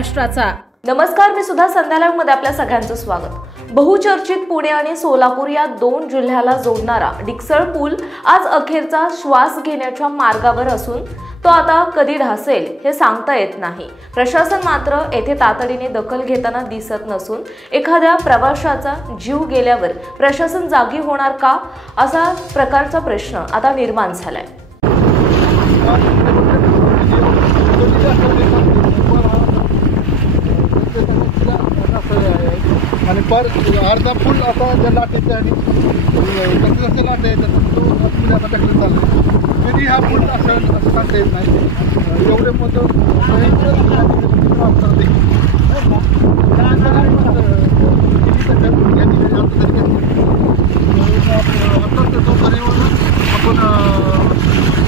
महाराष्ट्राचा। नमस्कार, मी सुद्धा संध्या लाईव्ह मध्ये आपल्या सगळ्यांचं स्वागत। बहुचर्चित पुणे आणि सोलापूर या दोन जिल्ह्याला जोडणारा डिकसळ पूल आज अखेरचा श्वास घेण्याच्या मार्गावर असून तो आता कधी ढासेल हे सांगता येत नाही। प्रशासन मात्र येथे तातडीने दखल घेताना दिसत नसून एखाद्या प्रवाशाचा जीव गेल्यावर प्रशासन जागी होणार का असा प्रकारचा प्रश्न आता निर्माण झालाय। आणि पर अर्धा फूल आता ज्या लाटेच्या आणि जसं लाट आहे तसं आता टाकलं चाललं तरी हा फूल असं सांगता येत नाही। एवढे मोठं आपण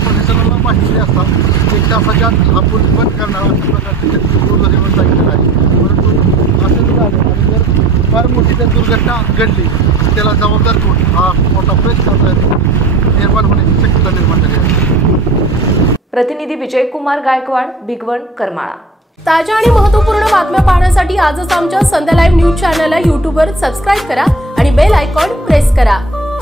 परिसराला माहिती असतात 1 तासाच्या हा पूल बंद करणार अशा प्रकारचे दूरध्वनीवर सांगितलेलं आहे। परंतु असं झालं आणि जर फार मोठी जर दुर्घटना घडली त्याला जबाबदार कोण हा मोठा प्रश्न निर्माण होण्याची शक्यता निर्माण झाली आहे। प्रतिनिधी विजय कुमार गायकवाड, भिगवण, करमाळा। ताज्या आणि महत्त्वपूर्ण बातम्या पाहण्यासाठी आजच आमच्या संध्या लाईव्ह न्यूज चॅनलला YouTube वर सबस्क्राइब करा आणि बेल आयकॉन प्रेस करा।